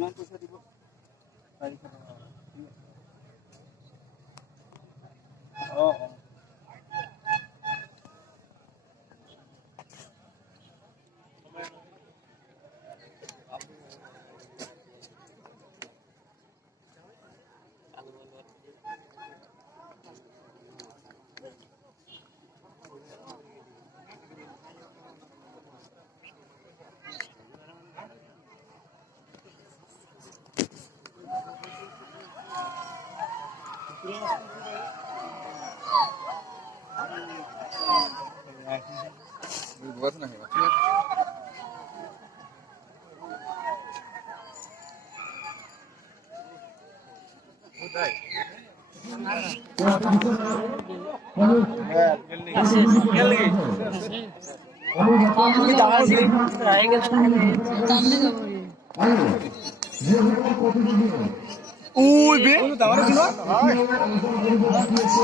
কিমান পইচা দিব অঁ অঁ buat nah ya. Uy, be. Tahu sih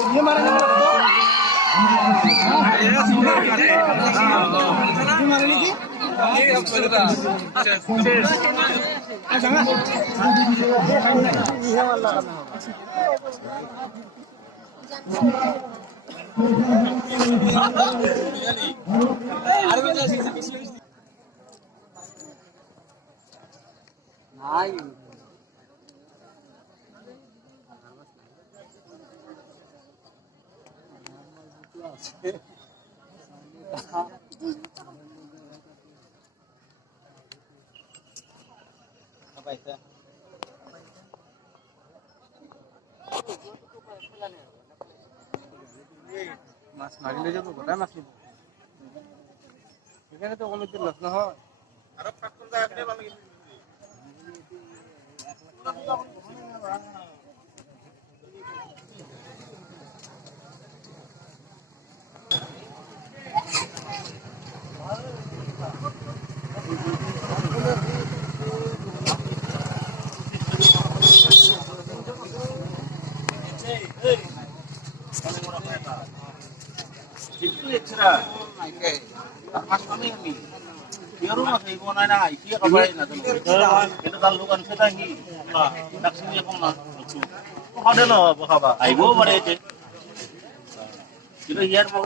Ini mana nih? Gimana lagi? Apa itu? মাছ মাৰিলে যাব গোটাই মাছ নিব সেইকাৰণে তো কমিটিৰ লছ নহয় আৰু পাঁচখন জায়গা কিনে ভাল লাগিছে Itu ekstra. Oke. Mas kami ini. Biar rumah saya gua nanya, iya kabarin atau kita talukan kita ini. Taksinya kok nggak? Kok ada loh, apa kabar? Ayo gua pada itu. Kita biar